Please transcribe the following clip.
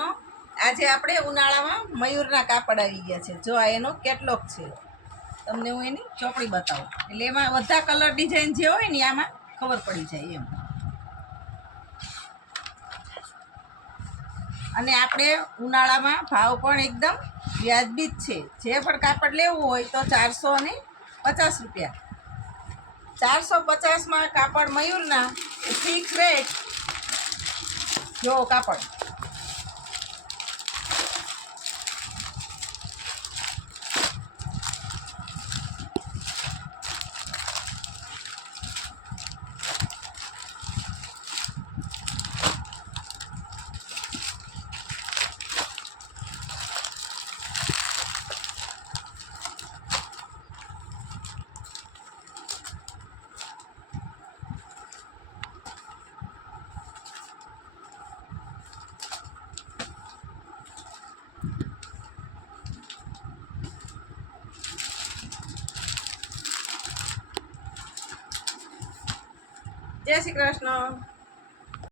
કૃષ્ણ। આજે આપણે ઉનાળામાં મયુરના કાપડ આવી ગયા છે। જો આ એનો કેટલોગ છે, તમને હું એની ચોપડી બતાવું એટલે એમાં બધા કલર ડિઝાઇન જે હોય ને આમાં ખબર પડી જાય એમ। અને આપણે ઉનાળામાં ભાવ પણ એકદમ વ્યાજબી જ છે। જે પણ કાપડ લેવું હોય તો 450 રૂપિયા। 450માં કાપડ મયુરના ફિક્સ રેટ। જો કાપડ જય શ્રી કૃષ્ણ।